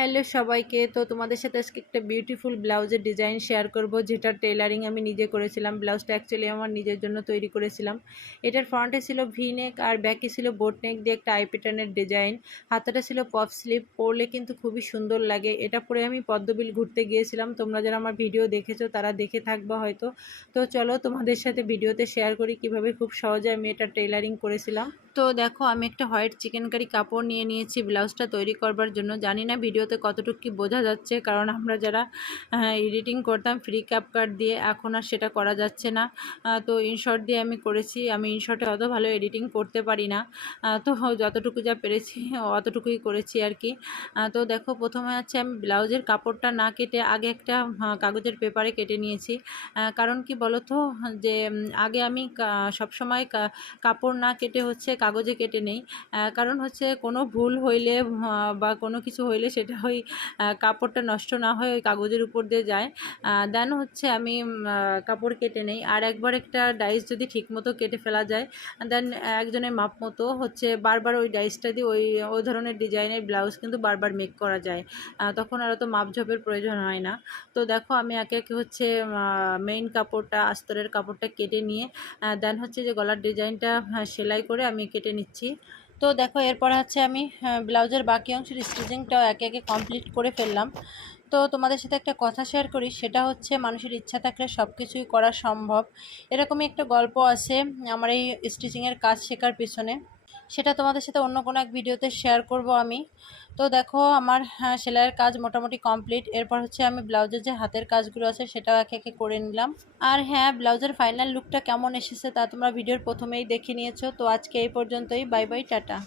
Hello সবাইকে। তো তোমাদের সাথে আজকে একটা বিউটিফুল ব্লাউজের ডিজাইন শেয়ার করব যেটা টেলারিং আমি নিজে করেছিলাম। ব্লাউজটা অ্যাকচুয়ালি আমার নিজের জন্য তৈরি করেছিলাম। এটার ফ্রন্টে ছিল ভি নেক আর ব্যাকে ছিল বোট নেক দিয়ে একটা আই প্যাটার্নের ডিজাইন হাতাটা ছিল পপ স্লিপ পরলে কিন্তু খুবই সুন্দর লাগে। এটা পরে আমি পদ্মবিল ঘুরতে গিয়েছিলাম। তোমরা যারা আমার ভিডিও দেখেছ, তারা দেখে থাকবে হয়তো। তো চলো তোমাদের সাথে ভিডিওতে শেয়ার করি কীভাবে খুব সহজে আমি এটা টেলারিং করেছিলাম। তো দেখো, আমি একটা হোয়াইট চিকেন কারি কাপড় নিয়ে নিয়েছি, ব্লাউজটা তৈরি করবার জন্য। জানি না ভিডিওতে কতটুকু কি বোঝা যাচ্ছে, কারণ আমরা যারা এডিটিং করতাম ফ্রি ক্যাপ কার্ড দিয়ে, এখন আর সেটা করা যাচ্ছে না। তো ইনশর্ট দিয়ে আমি করেছি, আমি ইনশর্টে অত ভালো এডিটিং করতে পারি না। তো যতটুকু যা পেরেছি, অতটুকুই করেছি আর কি। তো দেখো, প্রথমে হচ্ছে আমি ব্লাউজের কাপড়টা না কেটে আগে একটা কাগজের পেপারে কেটে নিয়েছি। কারণ কি বলো তো যে আগে আমি সবসময় কাপড় না কেটে হচ্ছে কাগজে কেটে নেই। কারণ হচ্ছে কোনো ভুল হইলে বা কোনো কিছু হইলে সেটা ওই কাপড়টা নষ্ট না হয়ে ওই কাগজের উপর দিয়ে যায়। দেন হচ্ছে আমি কাপড় কেটে নেই। আর একবার একটা ডাইস যদি ঠিকমতো কেটে ফেলা যায় দেন একজনের মাপ মতো হচ্ছে বারবার ওই ডাইসটা দিয়ে ওই ওই ধরনের ডিজাইনের ব্লাউজ কিন্তু বারবার মেক করা যায়। তখন আর অত মাপঝোপের প্রয়োজন হয় না। তো দেখো আমি একে একে হচ্ছে মেইন কাপড়টা, আস্তরের কাপড়টা কেটে নিয়ে দেন হচ্ছে যে গলার ডিজাইনটা সেলাই করে আমি কেটে নিচ্ছি। তো দেখো, এরপর হচ্ছে আমি ব্লাউজের বাকি অংশের স্টিচিংটাও একে একে কমপ্লিট করে ফেললাম। তো তোমাদের সাথে একটা কথা শেয়ার করি, সেটা হচ্ছে মানুষের ইচ্ছা থাকলে সব কিছুই করা সম্ভব। এরকমই একটা গল্প আছে আমার এই স্টিচিংয়ের কাজ শেখার পিছনে। সেটা তোমাদের সাথে অন্য কোনো এক ভিডিওতে শেয়ার করব আমি। তো দেখো আমার হ্যাঁ, সেলাইয়ের কাজ মোটামুটি কমপ্লিট এরপর হচ্ছে আমি ব্লাউজের যে হাতের কাজগুলো আছে সেটাও একে একে করে নিলাম। আর হ্যাঁ ব্লাউজের ফাইনাল লুকটা কেমন এসেছে তা তোমরা ভিডিওর প্রথমেই দেখে নিয়েছো। তো আজকে এই পর্যন্তই। Bye bye tata.